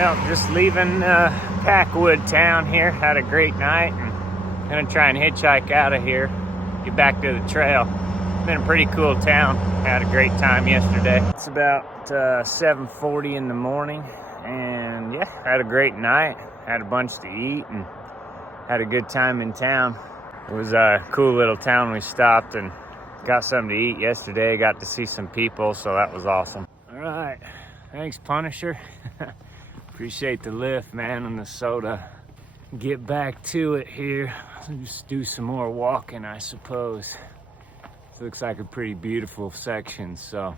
Well, just leaving Packwood town here. Had a great night and gonna try and hitchhike out of here, get back to the trail. Been a pretty cool town. Had a great time yesterday. It's about 7:40 in the morning, and yeah, had a great night. Had a bunch to eat and had a good time in town. It was a cool little town. We stopped and got something to eat yesterday. Got to see some people, so that was awesome. All right, thanks, Punisher. Appreciate the lift, man, and the soda. Get back to it here. Just do some more walking, I suppose. This looks like a pretty beautiful section. So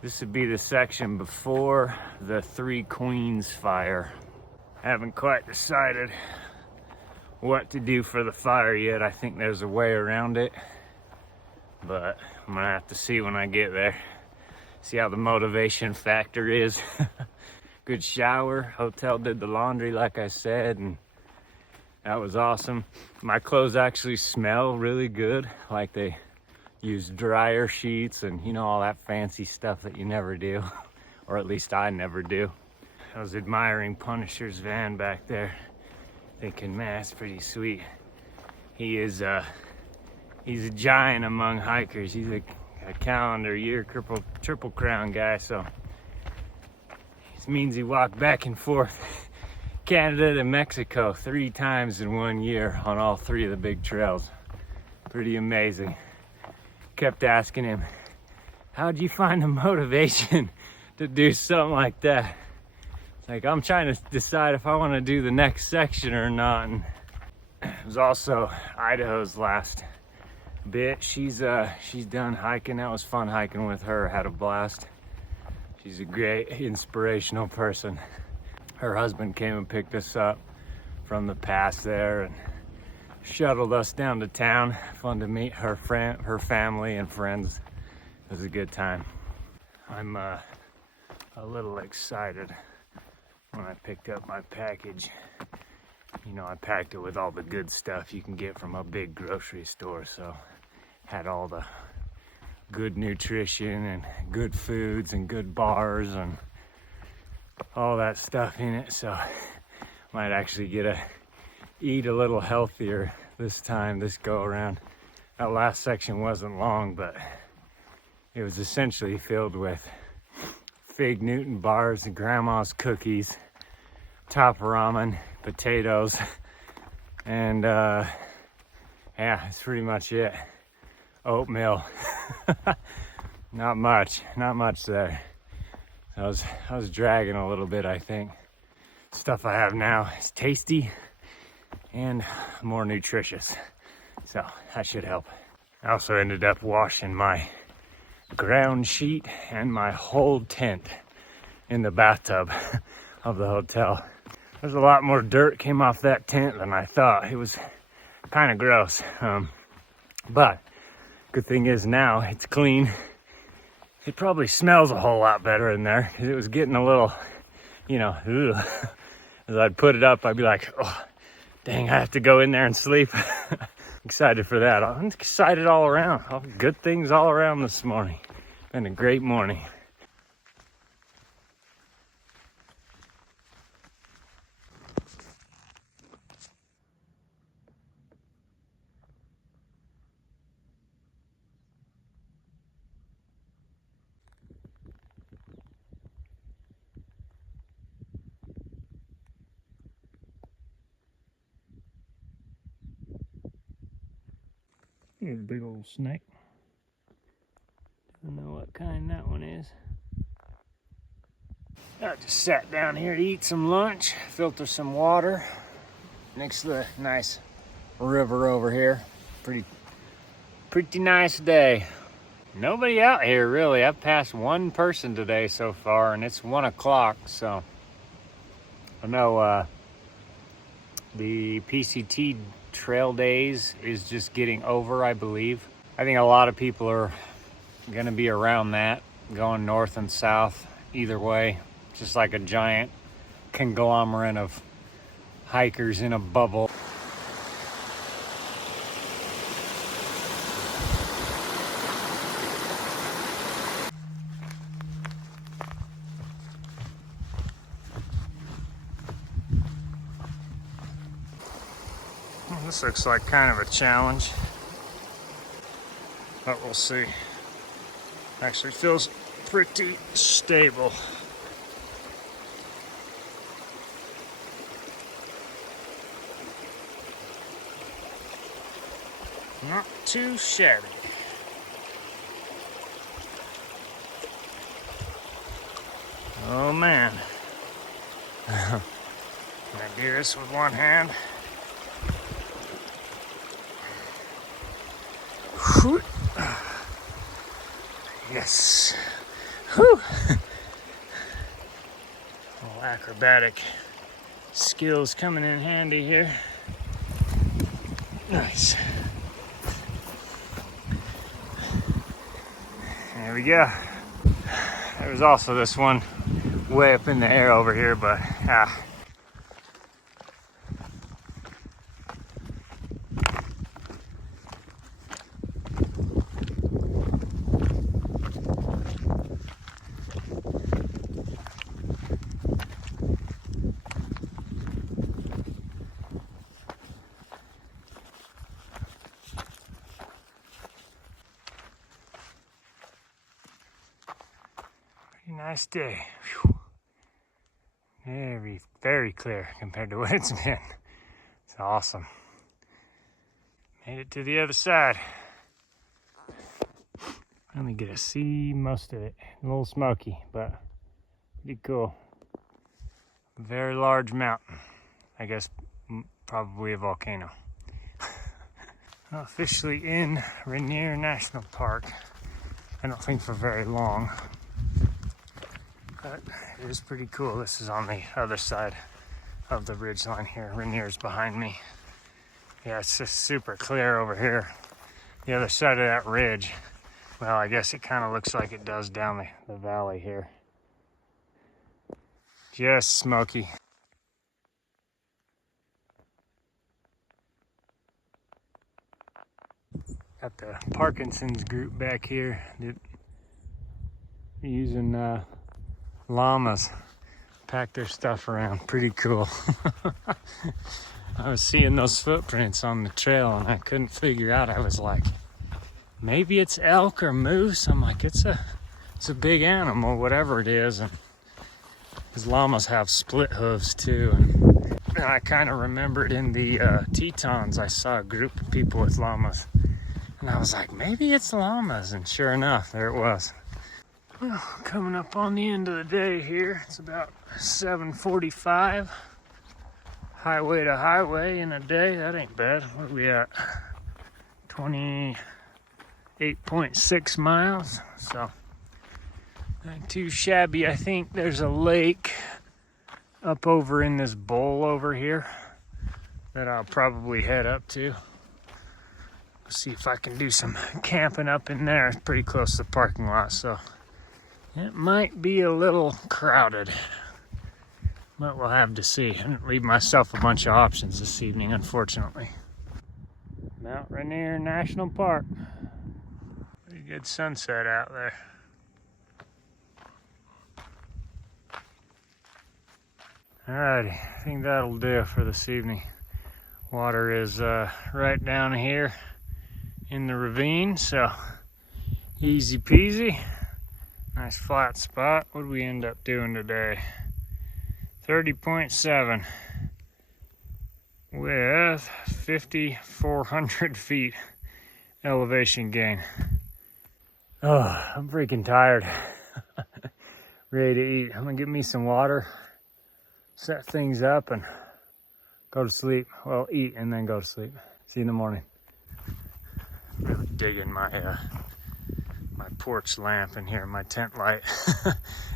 this would be the section before the Three Queens fire. Haven't quite decided what to do for the fire yet. I think there's a way around it, but I'm gonna have to see when I get there. See how the motivation factor is. Good shower, hotel did the laundry like I said, and that was awesome. My clothes actually smell really good, like they use dryer sheets and you know, all that fancy stuff that you never do, or at least I never do. I was admiring Punisher's van back there, thinking, man, that's pretty sweet. He's a giant among hikers. He's a calendar year triple crown guy, so this means he walked back and forth Canada to Mexico 3 times in 1 year on all 3 of the big trails. Pretty amazing. Kept asking him, how'd you find the motivation to do something like that? It's like, I'm trying to decide if I want to do the next section or not. And it was also Idaho's last bit. She's done hiking. That was fun hiking with her. Had a blast. She's a great inspirational person. Her husband came and picked us up from the pass there and shuttled us down to town. Fun to meet her family and friends. It was a good time. I'm a little excited when I picked up my package. You know, I packed it with all the good stuff you can get from a big grocery store, so had all the good nutrition and good foods and good bars and all that stuff in it, so might actually eat a little healthier this go around. That last section wasn't long, but it was essentially filled with Fig Newton bars and grandma's cookies, top ramen, potatoes, and yeah, that's pretty much it. Oatmeal. Not much there. I was dragging a little bit, I think. Stuff I have now is tasty and more nutritious, so that should help. I also ended up washing my ground sheet and my whole tent in the bathtub of the hotel. There's a lot more dirt came off that tent than I thought. It was kind of gross, but good thing is now it's clean. It probably smells a whole lot better in there because it was getting a little, you know, ugh. As I'd put it up, I'd be like, oh, dang, I have to go in there and sleep. Excited for that. I'm excited all around. All good things all around this morning. Been a great morning. Here's a big old snake. Don't know what kind that one is. I just sat down here to eat some lunch, filter some water next to the nice river over here. Pretty nice day. Nobody out here really. I've passed one person today so far, and it's 1 o'clock, so I know the PCT trail days is just getting over, I believe. I think a lot of people are gonna be around that, going north and south either way, just like a giant conglomerate of hikers in a bubble. This looks like kind of a challenge, but we'll see. Actually feels pretty stable. Not too shabby. Oh man. Can I do this with one hand? Whew. Yes. Whew. Little acrobatic skills coming in handy here. Nice. There we go. There's also this one way up in the air over here, but pretty nice day. Whew. Very clear compared to what it's been. It's awesome. Made it to the other side. Only get to see most of it. A little smoky, but pretty cool. Very large mountain. I guess probably a volcano. Officially in Rainier National Park. I don't think for very long. But it is pretty cool. This is on the other side of the ridgeline here. Rainier's behind me. Yeah, it's just super clear over here. The other side of that ridge. Well, I guess it kind of looks like it does down the valley here. Just smoky. Got the Parkinson's group back here. They're using llamas, pack their stuff around. Pretty cool. I was seeing those footprints on the trail and I couldn't figure out. I was like, maybe it's elk or moose. I'm like, it's a big animal, whatever it is. And because llamas have split hooves too. And I kind of remembered in the Tetons, I saw a group of people with llamas. And I was like, maybe it's llamas. And sure enough, there it was. Well, coming up on the end of the day here. It's about 7:45. Highway to highway in a day. That ain't bad. What are we at? 28.6 miles. So, not too shabby. I think there's a lake up over in this bowl over here that I'll probably head up to. See if I can do some camping up in there. It's pretty close to the parking lot, so it might be a little crowded, but we'll have to see. I didn't leave myself a bunch of options this evening, unfortunately. Mount Rainier National Park. Pretty good sunset out there. Alrighty, I think that'll do for this evening. Water is right down here in the ravine, so easy peasy. Nice flat spot. What did we end up doing today? 30.7 with 5,400 feet elevation gain. Oh, I'm freaking tired. Ready to eat. I'm gonna get me some water, set things up, and go to sleep. Well, eat and then go to sleep. See you in the morning. Really digging my my porch lamp in here, my tent light.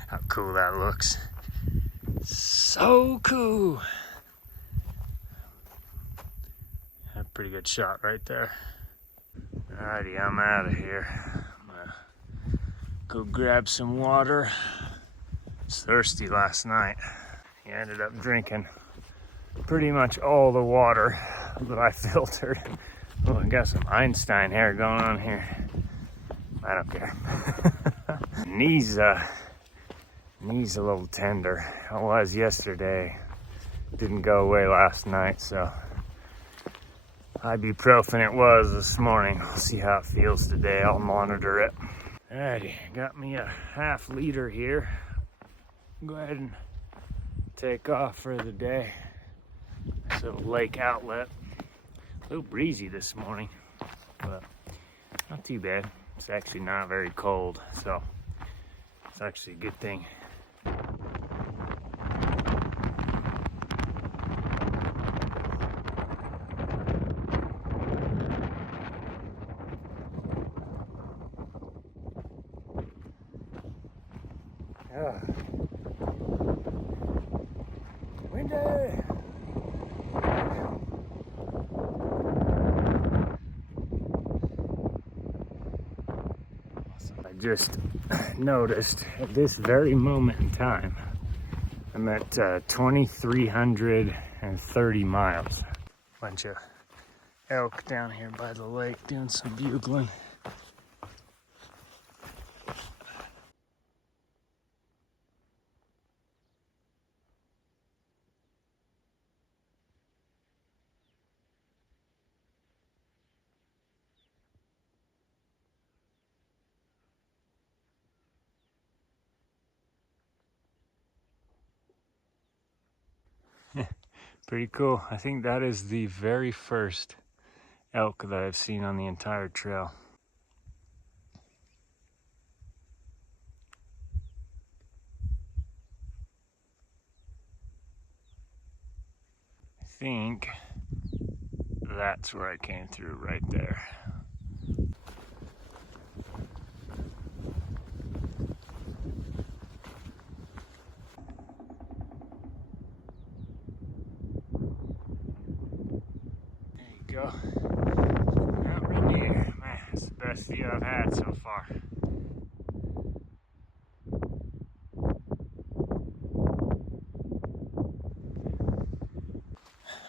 How cool that looks. So cool. A pretty good shot right there. Alrighty, I'm out of here. I'm gonna go grab some water. I was thirsty last night. I ended up drinking pretty much all the water that I filtered. Oh, I got some Einstein hair going on here. I don't care. Knees a little tender. I was yesterday. Didn't go away last night, so ibuprofen it was this morning. We'll see how it feels today. I'll monitor it. Alrighty, got me a ½ liter here. Go ahead and take off for the day. It's a lake outlet. A little breezy this morning, but not too bad. It's actually not very cold, so it's actually a good thing. Windy! I just noticed at this very moment in time, I'm at 2,330 miles. Bunch of elk down here by the lake doing some bugling. Pretty cool. I think that is the very first elk that I've seen on the entire trail. I think that's where I came through, right there. Go. Not right here. Man, it's the best view I've had so far.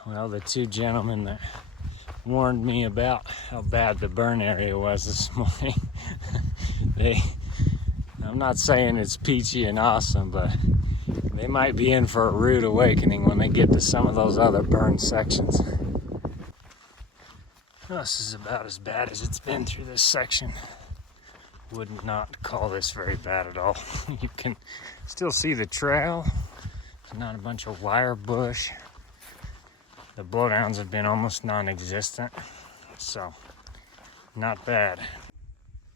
Well, the two gentlemen that warned me about how bad the burn area was this morning, I'm not saying it's peachy and awesome, but they might be in for a rude awakening when they get to some of those other burn sections. This is about as bad as it's been through this section. Would not call this very bad at all. You can still see the trail. There's not a bunch of wire bush. The blowdowns have been almost non-existent, so not bad.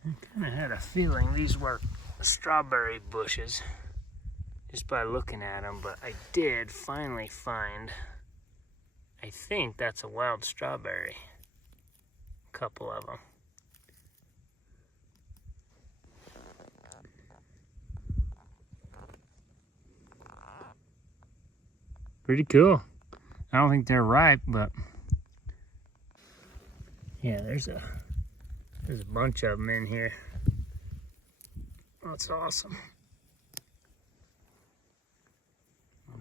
I kind of had a feeling these were strawberry bushes just by looking at them, but I did finally find, I think that's a wild strawberry. Couple of them. Pretty cool. I don't think they're ripe, but yeah, there's a bunch of them in here. That's awesome.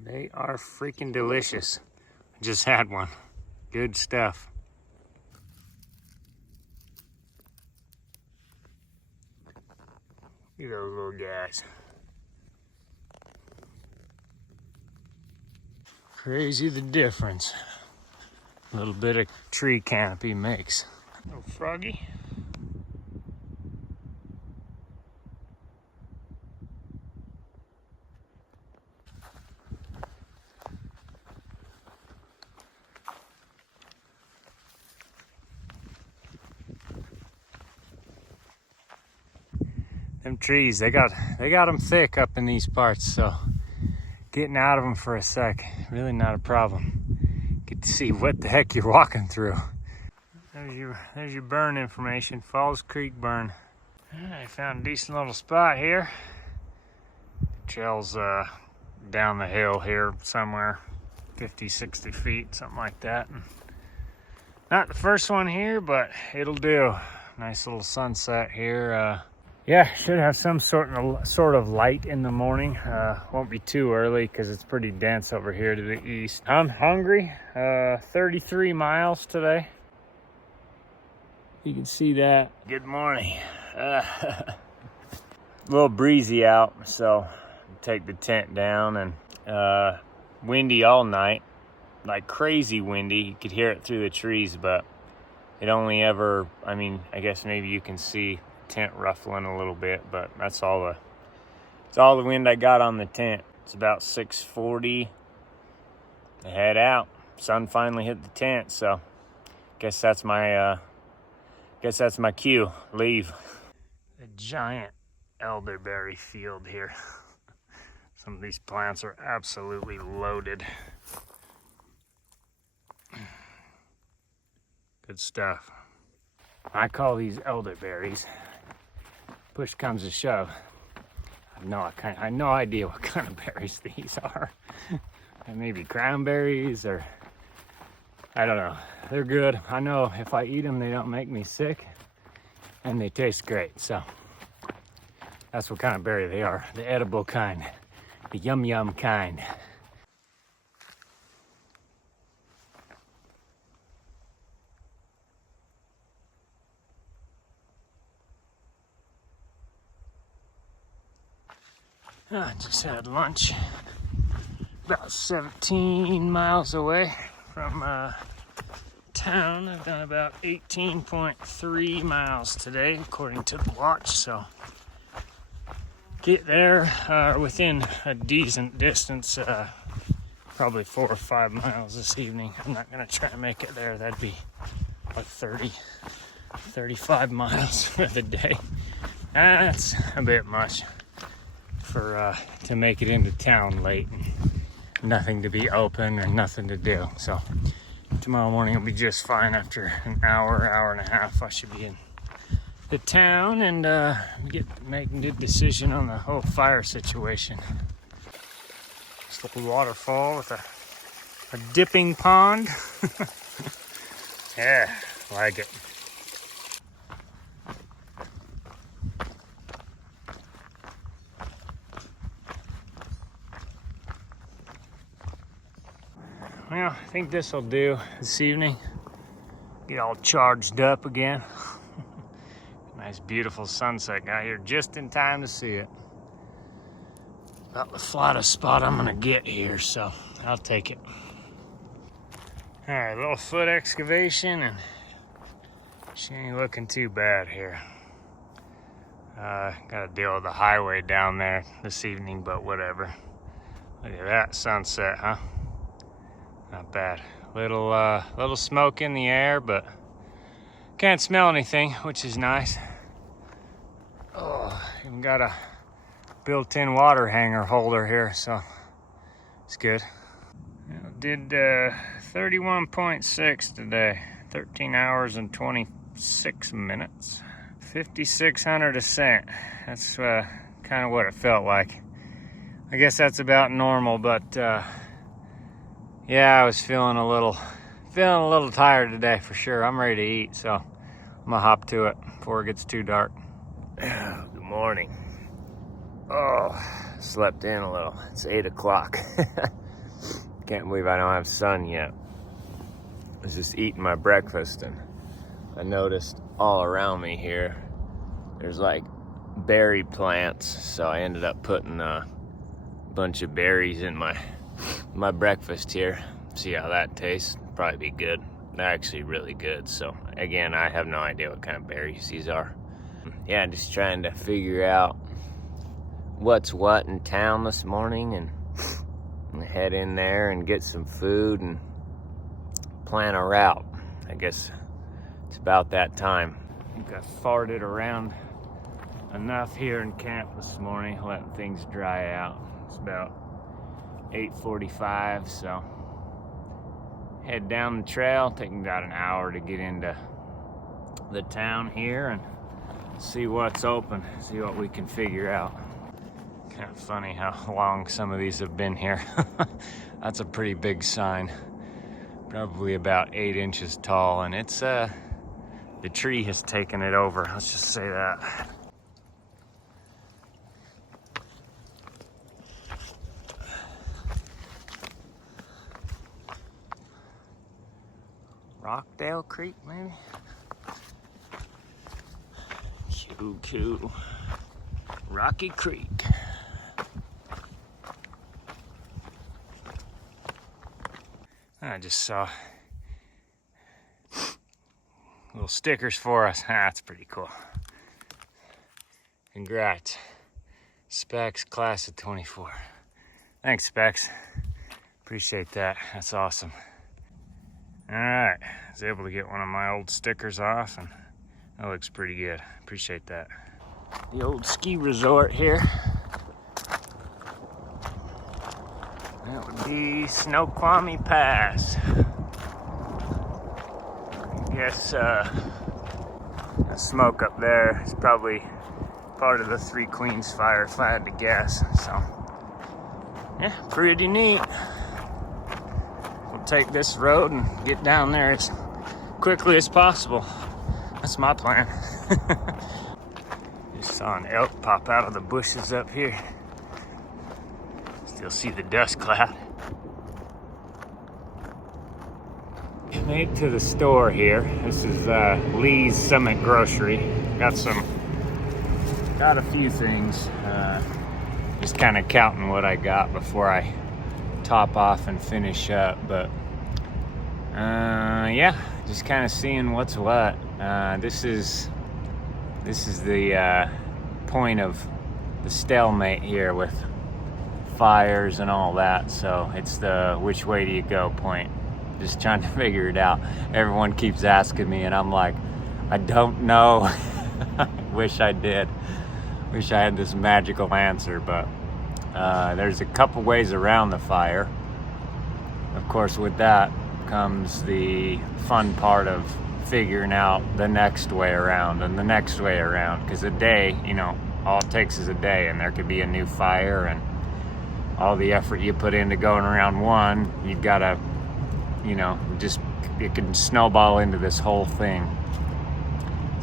They are freaking delicious. I just had one. Good stuff. Look at those little guys. Crazy the difference a little bit of tree canopy makes. Little froggy. Them trees, they got them thick up in these parts, so getting out of them for a sec, really not a problem. Get to see what the heck you're walking through. There's your burn information, Falls Creek burn. I found a decent little spot here. The trail's down the hill here somewhere, 50, 60 feet, something like that. And not the first one here, but it'll do. Nice little sunset here. Yeah, should have some sort of light in the morning. Won't be too early because it's pretty dense over here to the east. I'm hungry. 33 miles today. You can see that. Good morning. A little breezy out, so take the tent down, and windy all night. Like crazy windy. You could hear it through the trees, but it only ever, I mean, I guess maybe you can see tent ruffling a little bit, but it's all the wind I got on the tent. It's about 6:40. I head out. Sun finally hit the tent, so guess that's my cue. Leave. A giant elderberry field here. Some of these plants are absolutely loaded. Good stuff. I call these elderberries. Push comes to shove, I have no idea what kind of berries these are. Maybe cranberries, or I don't know. They're good. I know if I eat them, they don't make me sick, and they taste great. So that's what kind of berry they are. The edible kind, the yum yum kind. I just had lunch about 17 miles away from town. I've done about 18.3 miles today, according to the watch. So get there within a decent distance, probably 4 or 5 miles this evening. I'm not gonna try to make it there. That'd be like 35 miles for the day. That's a bit much for to make it into town late and nothing to be open or nothing to do. So tomorrow morning will be just fine. After an hour and a half, I should be in the town and making a decision on the whole fire situation. This little waterfall with a dipping pond. Yeah, like it. Well, I think this will do this evening. Get all charged up again. Nice, beautiful sunset. Got here just in time to see it. About the flattest spot I'm gonna get here, so I'll take it. All right, little foot excavation, and she ain't looking too bad here. Gotta deal with the highway down there this evening, but whatever. Look at that sunset, huh? Not bad. Little smoke in the air, but can't smell anything, which is nice. Oh, even got a built-in water hanger holder here, so it's good. Did 31.6 today, 13 hours and 26 minutes. 5,600 ascent. That's kind of what it felt like. I guess that's about normal, but yeah, I was feeling a little tired today for sure. I'm ready to eat, so I'm gonna hop to it before it gets too dark. Good morning. Oh, slept in a little. It's 8 o'clock. Can't believe I don't have sun yet. I was just eating my breakfast, and I noticed all around me here, there's like berry plants, so I ended up putting a bunch of berries in my breakfast here. See how that tastes. Probably be good. They're actually really good. So again, I have no idea what kind of berries these are. Yeah, just trying to figure out what's what in town this morning, and head in there and get some food and plan a route. I guess it's about that time. I think I farted around enough here in camp this morning, letting things dry out. It's about 8:45, so head down the trail. Taking about an hour to get into the town here and see what's open, see what we can figure out. Kind of funny how long some of these have been here. That's a pretty big sign, probably about 8 inches tall, and it's the tree has taken it over, let's just say that. Rockdale Creek, maybe? Cool. Rocky Creek. I just saw little stickers for us. That's pretty cool. Congrats. Specs, class of 24. Thanks, Specs. Appreciate that. That's awesome. All right, I was able to get one of my old stickers off, and that looks pretty good. Appreciate that. The old ski resort here. That would be Snoqualmie Pass. I guess the smoke up there is probably part of the Three Queens fire, if I had to guess. So, yeah, pretty neat. We'll take this road and get down there as quickly as possible. That's my plan. Just saw an elk pop out of the bushes up here. Still see the dust cloud. Made it to the store here. This is Lee's Summit Grocery. Got a few things. Just kind of counting what I got before I top off and finish up. But yeah, just kind of seeing what's what. This is the point of the stalemate here with fires and all that. So it's the which way do you go point. Just trying to figure it out. Everyone keeps asking me, and I'm like, I don't know. I wish I did. Wish I had this magical answer, but there's a couple ways around the fire. Of course, with that comes the fun part of figuring out the next way around and the next way around. Because a day, you know, all it takes is a day, and there could be a new fire, and all the effort you put into going around one, you've got to, you know, just, it can snowball into this whole thing.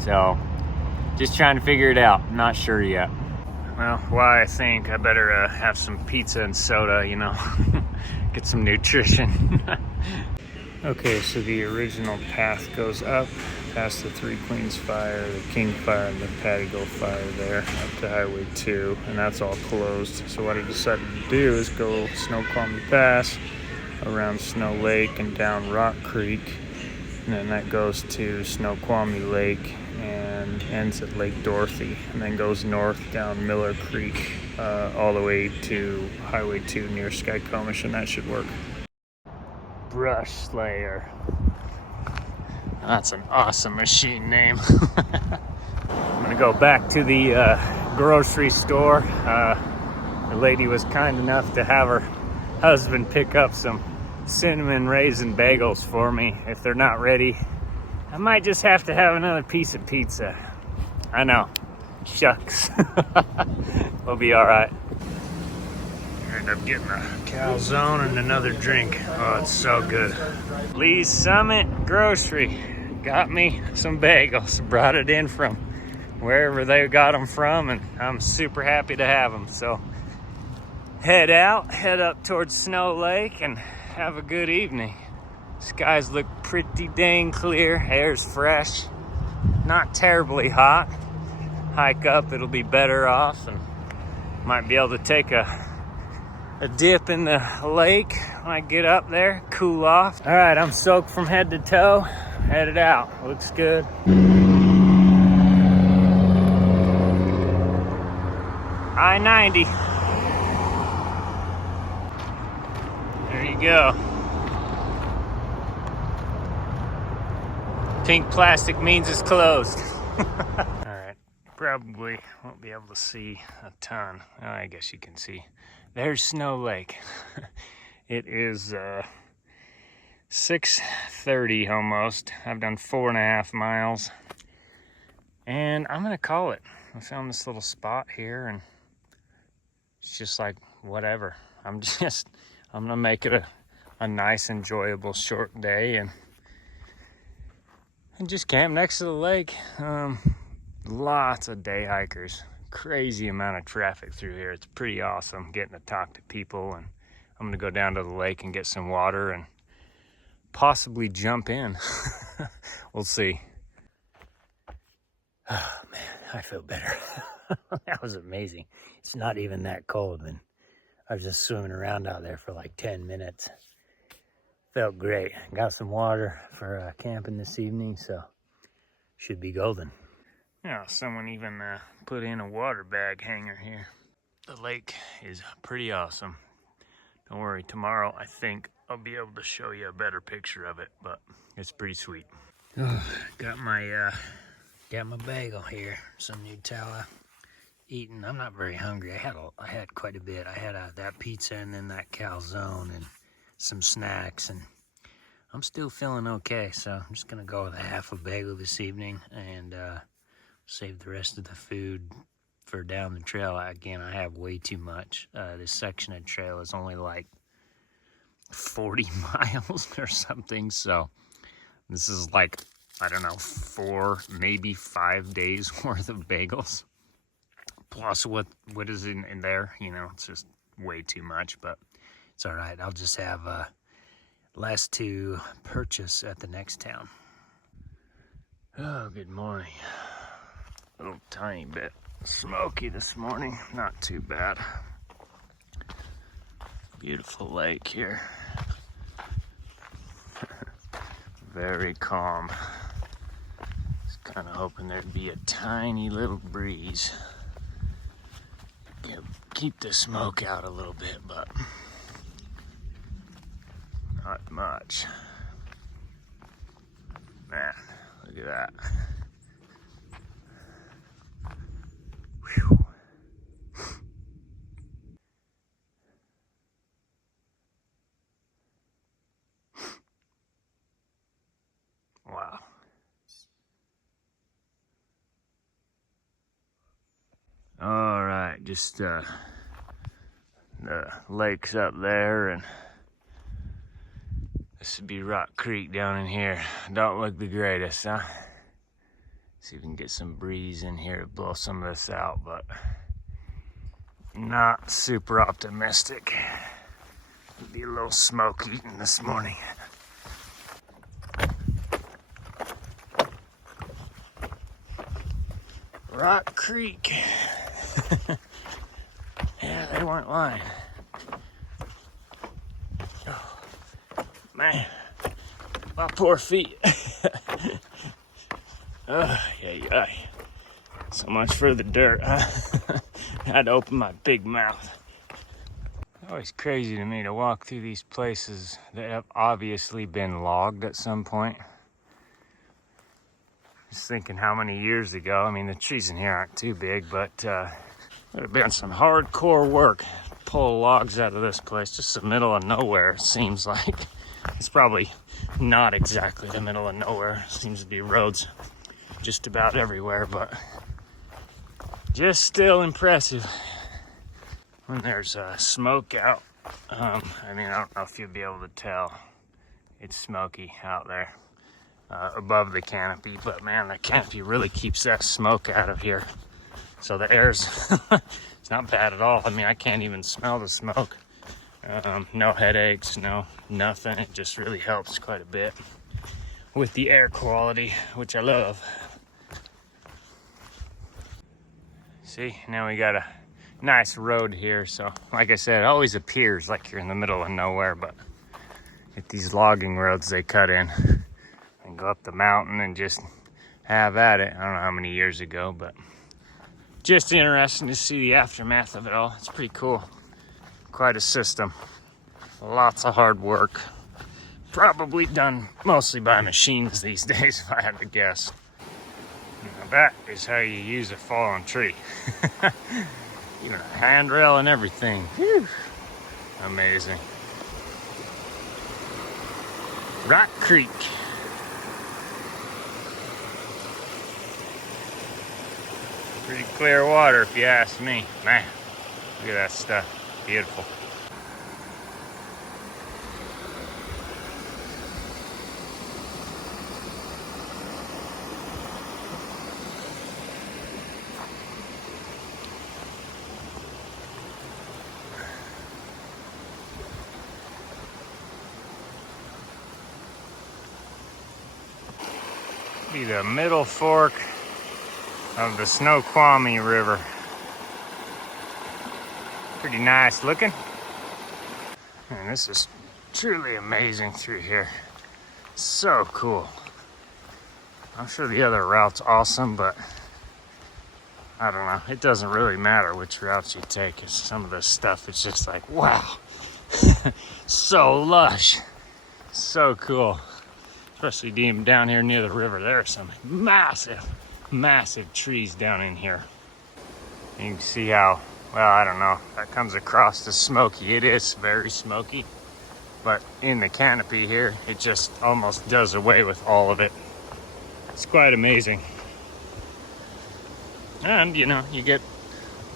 So, just trying to figure it out. Not sure yet. Well, why I think I better have some pizza and soda, you know, get some nutrition. Okay, so the original path goes up past the Three Queens fire, the King fire, and the Patty Go fire there up to Highway 2, and that's all closed. So what I decided to do is go Snoqualmie Pass, around Snow Lake and down Rock Creek, and then that goes to Snoqualmie Lake and ends at Lake Dorothy, and then goes north down Miller Creek all the way to Highway 2 near Skykomish, and that should work. Brush Slayer. That's an awesome machine name. I'm gonna go back to the grocery store. The lady was kind enough to have her husband pick up some cinnamon raisin bagels for me. If they're not ready, I might just have to have another piece of pizza. I know, shucks. We'll be all right. End up getting a calzone and another drink. Oh, it's so good. Lee's Summit Grocery got me some bagels. Brought it in from wherever they got them from, and I'm super happy to have them. So head up towards Snow Lake and have a good evening. Skies look pretty dang clear. Air's fresh. Not terribly hot. Hike up, it'll be better off, and might be able to take a dip in the lake when I get up there, cool off. All right, I'm soaked from head to toe. Headed out. Looks good. I-90. There you go. Pink plastic means it's closed. All right, probably won't be able to see a ton. Oh, I guess you can see. There's Snow Lake. It is 6:30 almost. I've done 4.5 miles, and I'm gonna call it. I found this little spot here, and it's just like whatever. I'm gonna make it a nice, enjoyable short day, and just camp next to the lake. Lots of day hikers. Crazy amount of traffic through here. It's pretty awesome getting to talk to people, and I'm gonna go down to the lake and get some water and possibly jump in. We'll see. Oh man, I feel better. That was amazing. It's not even that cold, and I was just swimming around out there for like 10 minutes. Felt great. Got some water for camping this evening, so should be golden. Yeah, someone even put in a water bag hanger here. The lake is pretty awesome. Don't worry, tomorrow I think I'll be able to show you a better picture of it, but it's pretty sweet. Oh, got my bagel here, some Nutella. Eating. I'm not very hungry. I had quite a bit. I had that pizza and then that calzone and some snacks, and I'm still feeling okay. So I'm just gonna go with a half a bagel this evening and save the rest of the food for down the trail. Again, I have way too much. This section of trail is only like 40 miles or something. So this is like, I don't know, 4, maybe 5 days worth of bagels. Plus what is in there, you know, it's just way too much, but it's all right. I'll just have less to purchase at the next town. Oh, good morning. A little tiny bit smoky this morning, not too bad. Beautiful lake here. Very calm. Just kind of hoping there'd be a tiny little breeze. Keep the smoke out a little bit, but not much. Man, look at that. Whew. Wow. All right, just the lake's up there, and this would be Rock Creek down in here. Don't look the greatest, huh? See if we can get some breeze in here to blow some of this out, but not super optimistic. It'll be a little smoke eating this morning. Rock Creek. Yeah, they weren't lying. Oh, man, my poor feet. Oh, yeah. So much for the dirt, huh? I had to open my big mouth. It's always crazy to me to walk through these places that have obviously been logged at some point. Just thinking how many years ago, I mean, the trees in here aren't too big, but there have been some hardcore work to pull logs out of this place, just the middle of nowhere, it seems like. It's probably not exactly the middle of nowhere. It seems to be roads just about everywhere, but just still impressive. When there's smoke out, I mean, I don't know if you'll be able to tell. It's smoky out there. Above the canopy, but man, the canopy really keeps that smoke out of here. So the air's it's not bad at all. I mean, I can't even smell the smoke. No headaches, no nothing. It just really helps quite a bit with the air quality, which I love. See, now we got a nice road here. So like I said, it always appears like you're in the middle of nowhere, but at these logging roads they cut in and go up the mountain and just have at it. I don't know how many years ago, but just interesting to see the aftermath of it all. It's pretty cool. Quite a system. Lots of hard work. Probably done mostly by machines these days, if I had to guess. Now that is how you use a fallen tree. Even a handrail and everything. Whew. Amazing. Rock Creek. Pretty clear water, if you ask me. Man, look at that stuff. Beautiful. Be the middle fork of the Snoqualmie River. Pretty nice looking. And this is truly amazing through here. So cool. I'm sure the other route's awesome, but I don't know. It doesn't really matter which routes you take, because some of this stuff is just like, wow. So lush. So cool. Especially down here near the river. There are some massive, massive trees down in here. You can see how, well, I don't know, that comes across as smoky. It is very smoky, but in the canopy here, it just almost does away with all of it. It's quite amazing. And, you know, you get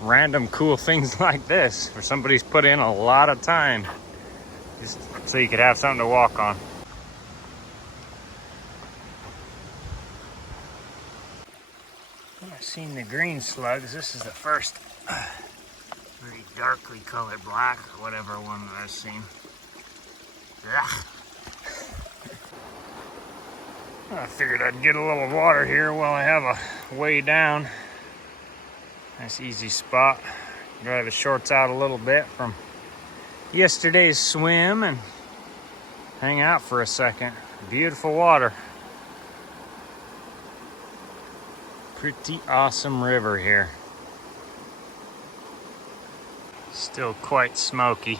random cool things like this where somebody's put in a lot of time just so you could have something to walk on. I've seen the green slugs. This is the first very darkly colored black or whatever one that I've seen. Ugh. I figured I'd get a little water here while I have a way down. Nice easy spot. Dry the shorts out a little bit from yesterday's swim and hang out for a second. Beautiful water. Pretty awesome river here. Still quite smoky.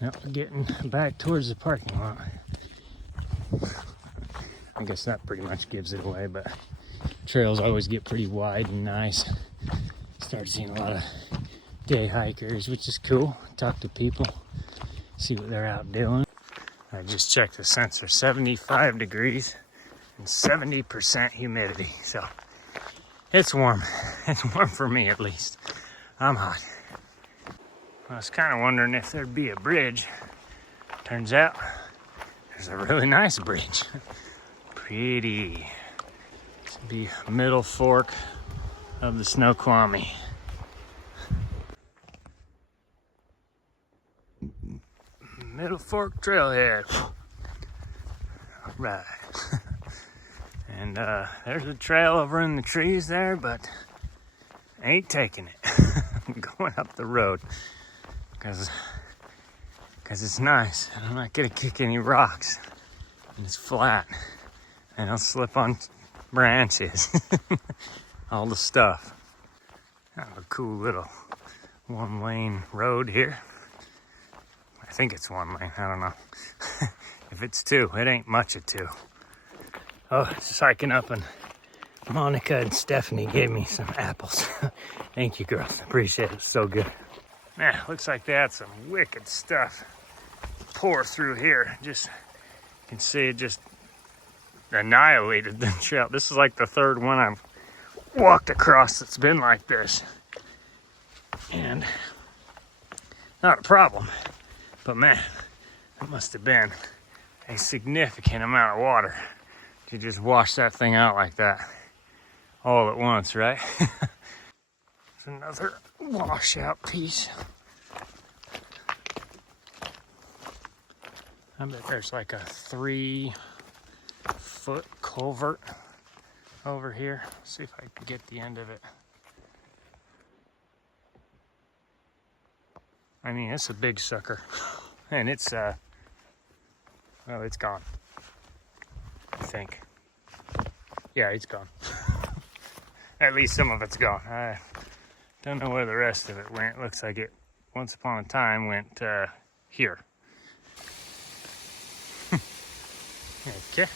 Yep, getting back towards the parking lot. I guess that pretty much gives it away, but trails always get pretty wide and nice. Start seeing a lot of day hikers, which is cool. Talk to people, see what they're out doing. I just checked the sensor, 75 degrees and 70% humidity. So it's warm. It's warm for me at least. I'm hot. I was kind of wondering if there'd be a bridge. Turns out there's a really nice bridge. Pretty. This would be middle fork of the Snoqualmie. Middle Fork Trailhead. All right. And there's a trail over in the trees there, but I ain't taking it. I'm going up the road because it's nice and I'm not gonna kick any rocks and it's flat and I'll slip on branches. All the stuff. Kind of a cool little one-lane road here. I think it's one lane, I don't know. If it's two, it ain't much of two. Oh, just hiking up, and Monica and Stephanie gave me some apples. Thank you, girls. Appreciate it. So good. Man, looks like they had some wicked stuff pour through here. Just, you can see it just annihilated the trail. This is like the third one I've walked across that's been like this. And not a problem. But man, it must have been a significant amount of water to just wash that thing out like that all at once, right? There's another washout piece. I bet there's like a 3-foot culvert over here. Let's see if I can get the end of it. I mean, it's a big sucker. And it's, well, it's gone. I think. Yeah, it's gone. At least some of it's gone. I don't know where the rest of it went. It looks like it, once upon a time, went here. Okay.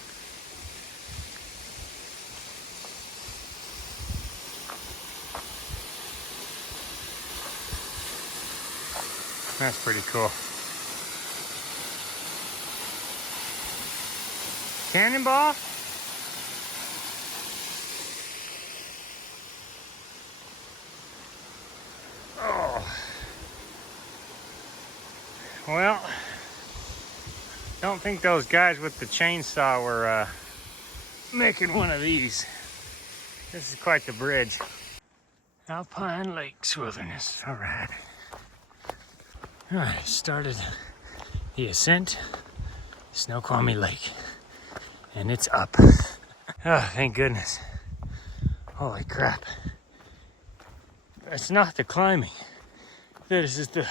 That's pretty cool. Cannonball? Oh. Well, don't think those guys with the chainsaw were making one of these. This is quite the bridge. Alpine Lakes Wilderness. All right. All right, started the ascent, Snoqualmie Lake, and it's up. Oh, thank goodness. Holy crap. It's not the climbing. This is the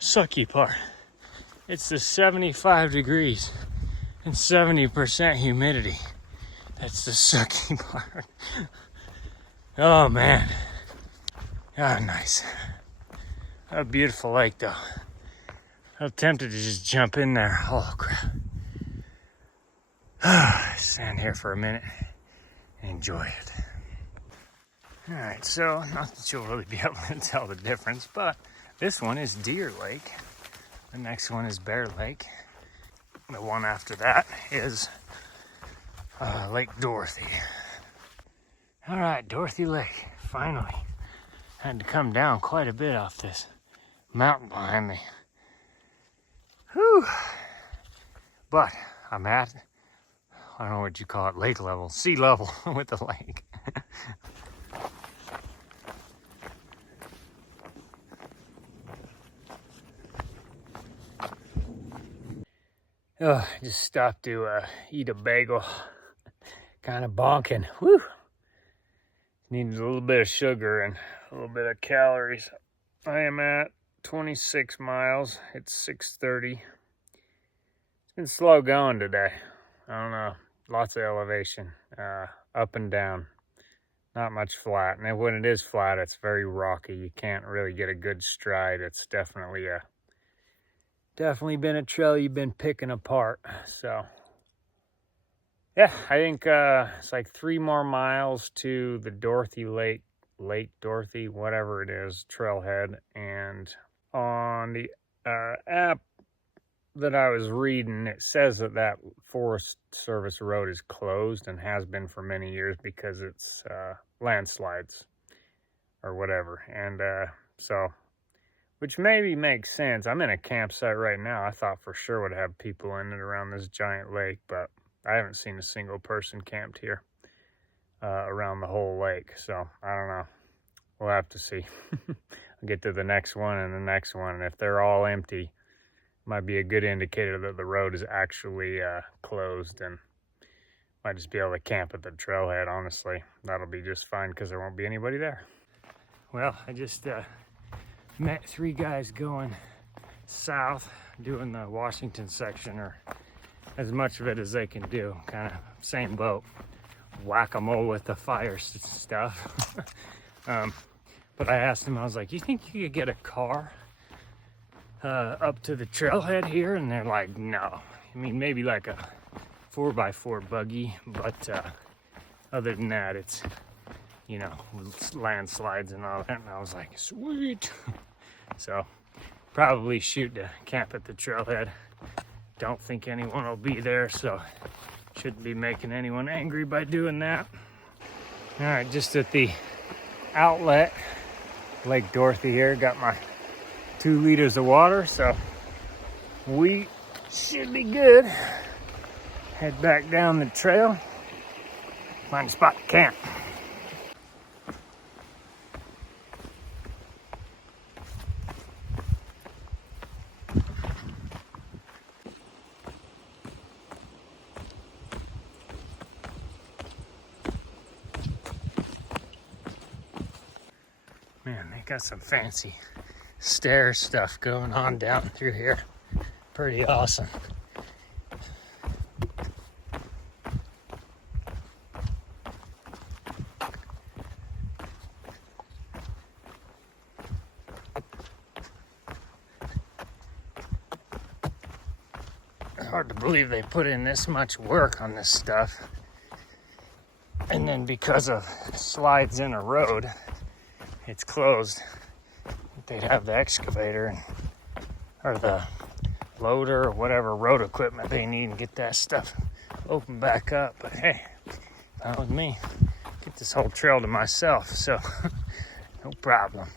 sucky part. It's the 75 degrees and 70% humidity. That's the sucky part. Oh man. Ah, nice. A beautiful lake though. I'm tempted to just jump in there. Oh crap. Stand here for a minute and enjoy it. Alright, so not that you'll really be able to tell the difference, but this one is Deer Lake. The next one is Bear Lake. The one after that is Lake Dorothy. Alright, Dorothy Lake, finally. Had to come down quite a bit off this mountain behind me. Whew. But I'm at, I don't know what you call it, lake level, sea level with the lake. Oh, I just stopped to eat a bagel. Kind of bonking. Whew. Needed a little bit of sugar and a little bit of calories. I am at 26 miles. It's 6:30. It's been slow going today. I don't know. Lots of elevation. Up and down. Not much flat. And when it is flat, it's very rocky. You can't really get a good stride. It's definitely been a trail you've been picking apart. So yeah, I think it's like 3 more miles to the Dorothy Lake Dorothy, whatever it is, trailhead. And on the app that I was reading, it says that Forest Service road is closed and has been for many years because it's landslides or whatever. And so, which maybe makes sense. I'm in a campsite right now. I thought for sure would have people in it around this giant lake, but I haven't seen a single person camped here around the whole lake. So I don't know. We'll have to see. I'll get to the next one and the next one. And if they're all empty, might be a good indicator that the road is actually closed, and might just be able to camp at the trailhead. Honestly, that'll be just fine because there won't be anybody there. Well, I just met 3 guys going south, doing the Washington section, or as much of it as they can do. Kind of same boat, whack-a-mole with the fire stuff. But I asked them, I was like, you think you could get a car up to the trailhead here? And they're like, no. I mean, maybe like a 4x4 buggy, but other than that, it's, you know, landslides and all that. And I was like, sweet. So probably shoot to camp at the trailhead. Don't think anyone will be there, so shouldn't be making anyone angry by doing that. All right, just at the outlet, Lake Dorothy here, got my 2 liters of water, so we should be good. Head back down the trail, find a spot to camp. Man, they got some fancy stair stuff going on down through here. Pretty awesome. Hard to believe they put in this much work on this stuff. And then because of slides in a road, it's closed. They'd have the excavator or the loader or whatever road equipment they need and get that stuff open back up. But hey, fine with me. Get this whole trail to myself, so no problem.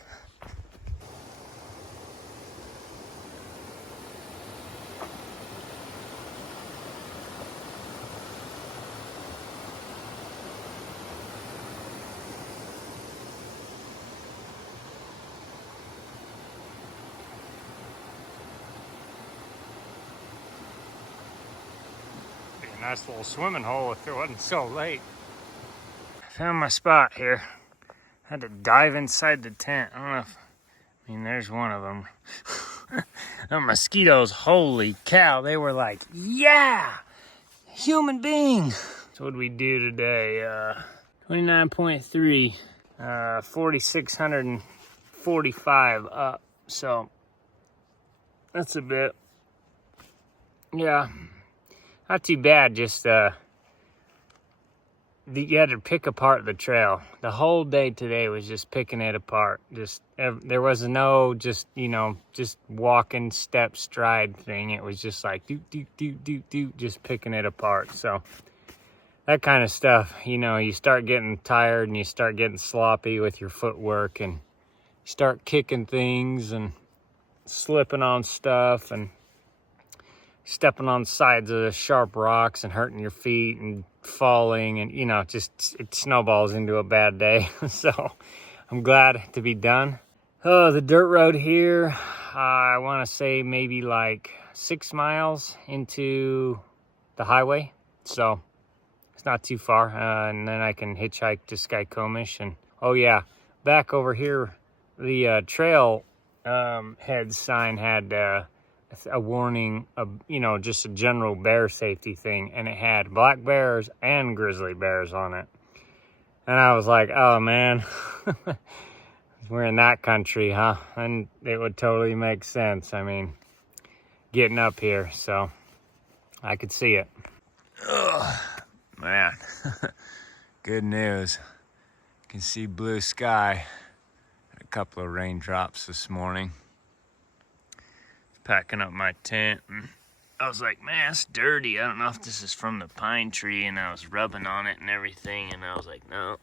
Nice little swimming hole if it wasn't so late. Found my spot here. Had to dive inside the tent. I don't know if, I mean, there's one of them. The mosquitoes, holy cow, they were like, yeah, human being. So what did we do today? 29.3, 4,645 up. So that's a bit, yeah, not too bad. Just you had to pick apart the trail. The whole day today was just picking it apart. There was no just walking step stride thing. It was just like do, just picking it apart. So that kind of stuff, you start getting tired and you start getting sloppy with your footwork and you start kicking things and slipping on stuff and stepping on sides of the sharp rocks and hurting your feet and falling, and it snowballs into a bad day. So I'm glad to be done. Oh, the dirt road here, I want to say maybe like 6 miles into the highway, so it's not too far. And then I can hitchhike to Skykomish. And oh yeah, back over here, the trail head sign had a warning of, just a general bear safety thing, and it had black bears and grizzly bears on it. And I was like, oh man, we're in that country, huh? And it would totally make sense. I mean, getting up here, so I could see it. Ugh, man, good news. You can see blue sky. A couple of raindrops this morning. Packing up my tent, and I was like, man, it's dirty. I don't know if this is from the pine tree, and I was rubbing on it and everything, and I was like, no,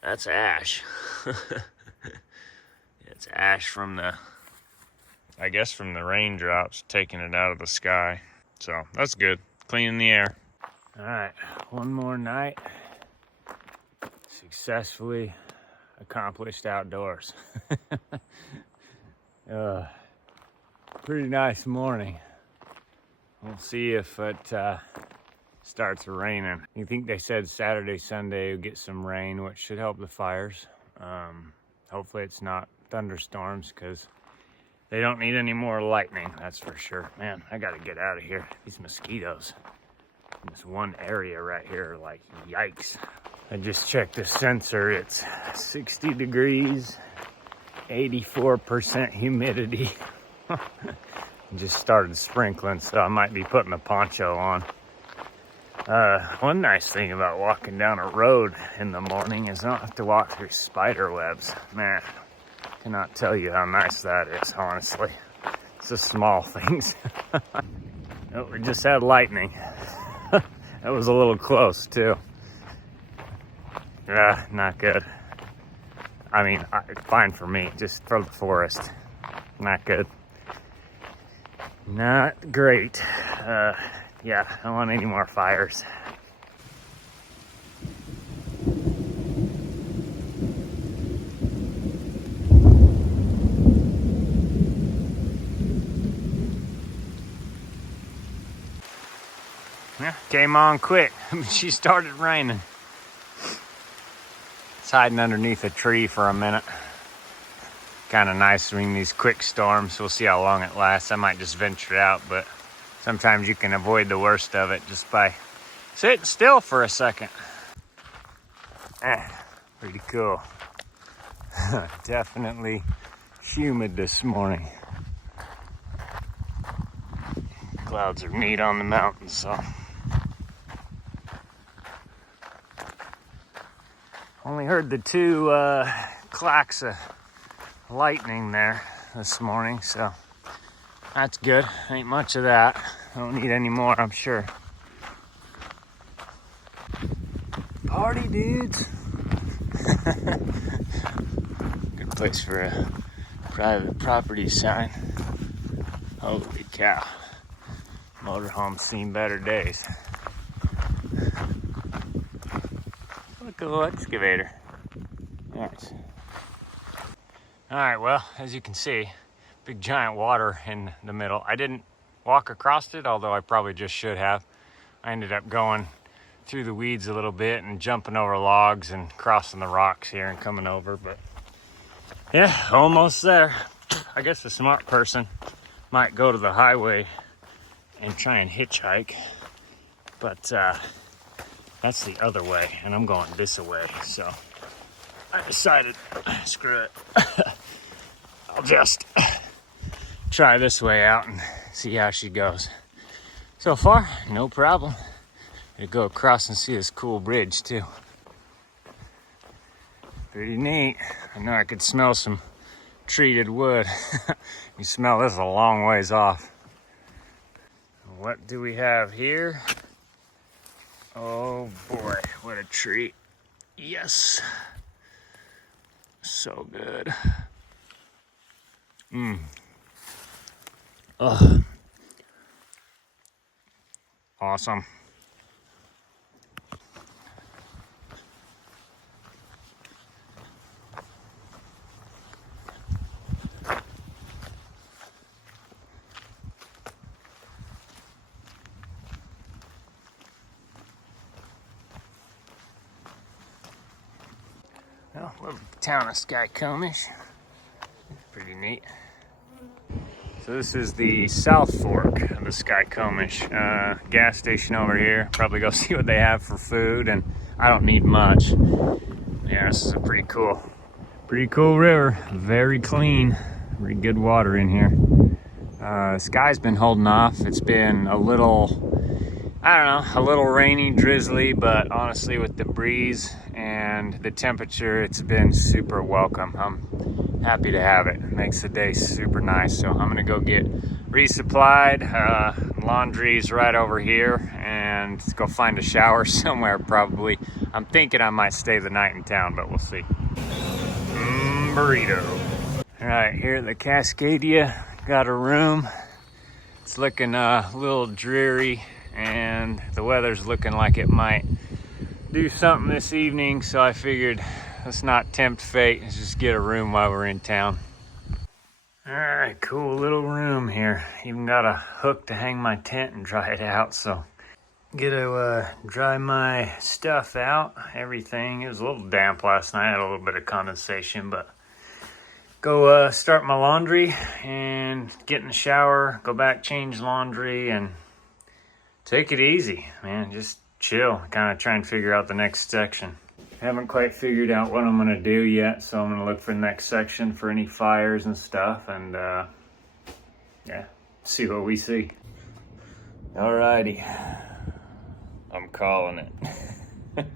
that's ash. It's ash from the raindrops taking it out of the sky. So that's good, cleaning the air. All right, one more night. Successfully accomplished outdoors. Pretty nice morning. We'll see if it starts raining. You think they said Saturday, Sunday we'll get some rain, which should help the fires. Hopefully it's not thunderstorms, because they don't need any more lightning, that's for sure. Man, I gotta get out of here. These mosquitoes in this one area right here are like, yikes. I just checked the sensor. It's 60 degrees, 84% humidity. Just started sprinkling, so I might be putting a poncho on. One nice thing about walking down a road in the morning is I don't have to walk through spider webs. Man, cannot tell you how nice that is, honestly. It's the small things. Oh, we just had lightning. That was a little close too. Yeah, not good. I mean, fine for me, just for the forest. Not good. Not great. Yeah, I don't want any more fires. Yeah, came on quick. She started raining. It's hiding underneath a tree for a minute. Kind of nice during these quick storms. We'll see how long it lasts. I might just venture out, but sometimes you can avoid the worst of it just by sitting still for a second. Pretty cool. Definitely humid this morning. Clouds are neat on the mountains, so. Only heard the 2 clacks of lightning there this morning, so that's good. Ain't much of that. I don't need any more, I'm sure. Party dudes. Good place for a private property sign. Holy cow. Motorhome's seen better days. Look at the little excavator. Nice. All right, well, as you can see, big giant water in the middle. I didn't walk across it, although I probably just should have. I ended up going through the weeds a little bit and jumping over logs and crossing the rocks here and coming over, but yeah, almost there. I guess a smart person might go to the highway and try and hitchhike, but that's the other way, and I'm going this way, so I decided, screw it. I'll just try this way out and see how she goes. So far, no problem. Gonna go across and see this cool bridge too. Pretty neat. I know I could smell some treated wood. You smell this a long ways off. What do we have here? Oh boy, what a treat. Yes. So good. Ugh. Awesome. Well, love the town of Skykomish. Pretty neat. So this is the South Fork of the Skykomish. Gas station over here. Probably go see what they have for food, and I don't need much. Yeah, this is a pretty cool river. Very clean. Very good water in here. The sky's been holding off. It's been a little, I don't know, a little rainy, drizzly, but honestly with the breeze and the temperature, it's been super welcome. I'm happy to have it. It makes the day super nice. So I'm gonna go get resupplied. Laundry's right over here, and let's go find a shower somewhere probably. I'm thinking I might stay the night in town, but we'll see. Burrito. All right, here at the Cascadia, got a room. It's looking a little dreary, and the weather's looking like it might do something this evening, so I figured let's not tempt fate. Let's just get a room while we're in town. All right, cool little room here. Even got a hook to hang my tent and dry it out, so get to dry my stuff out, everything. It was a little damp last night, I had a little bit of condensation, but go start my laundry and get in the shower, go back, change laundry, and take it easy, man. Just chill, kind of try and figure out the next section. Haven't quite figured out what I'm gonna do yet, so I'm gonna look for the next section for any fires and stuff, and yeah, see what we see. Alrighty, I'm calling it.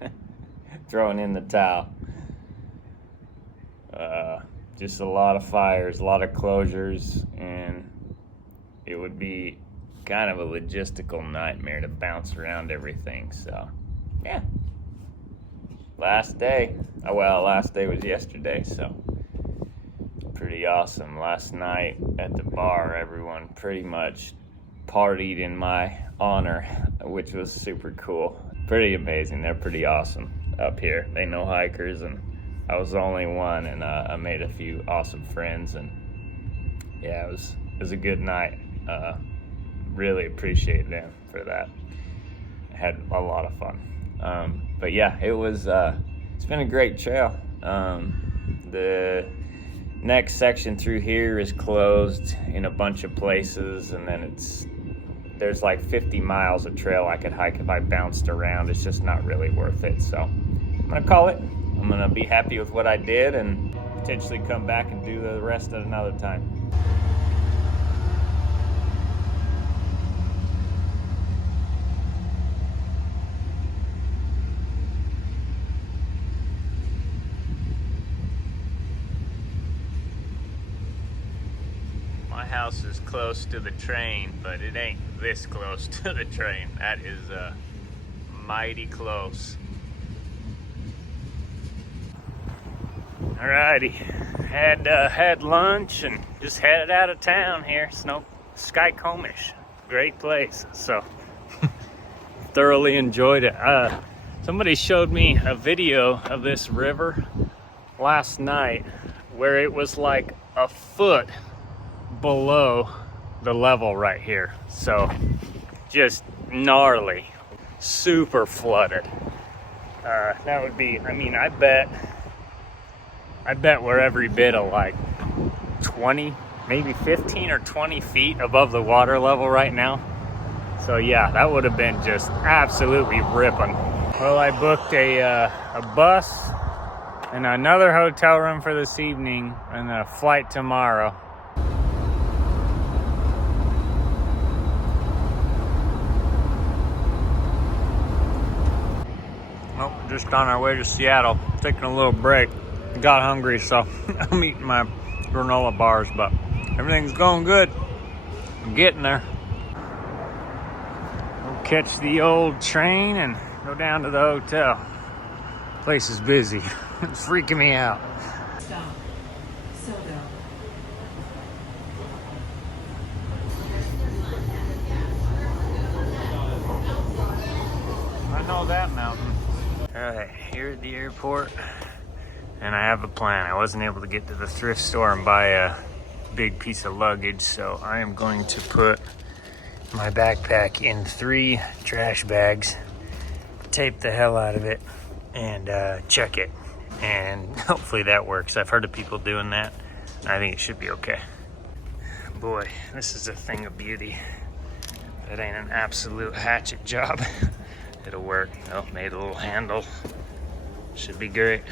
Throwing in the towel. Just a lot of fires, a lot of closures, and it would be kind of a logistical nightmare to bounce around everything, so yeah. Last day, last day was yesterday, so pretty awesome. Last night at the bar, everyone pretty much partied in my honor, which was super cool. Pretty amazing. They're pretty awesome up here. They know hikers, and I was the only one, and I made a few awesome friends, and yeah, it was a good night. Really appreciate them for that. I had a lot of fun. But yeah, it's been a great trail. The next section through here is closed in a bunch of places, and then there's like 50 miles of trail I could hike if I bounced around. It's just not really worth it. So I'm gonna call it. I'm gonna be happy with what I did and potentially come back and do the rest at another time. My house is close to the train, but it ain't this close to the train. That is mighty close. Alrighty, had lunch and just headed out of town here. Skykomish, great place. So thoroughly enjoyed it. Somebody showed me a video of this river last night where it was like a foot below the level right here. So just gnarly. super flooded. That would be, I mean, I bet we're every bit of like 20, maybe 15 or 20 feet above the water level right now. So yeah, that would have been just absolutely ripping. Well, I booked a bus and another hotel room for this evening and a flight tomorrow. Well, just on our way to Seattle, taking a little break. Got hungry, so I'm eating my granola bars, but everything's going good. I'm getting there. We'll catch the old train and go down to the hotel. Place is busy. It's freaking me out. Stop. Soda. I know that mountain. All right, here at the airport, and I have a plan. I wasn't able to get to the thrift store and buy a big piece of luggage, so I am going to put my backpack in 3 trash bags, tape the hell out of it, and check it. And hopefully that works. I've heard of people doing that. I think it should be okay. Boy, this is a thing of beauty. That ain't an absolute hatchet job. It'll work. Oh, made a little handle. Should be great.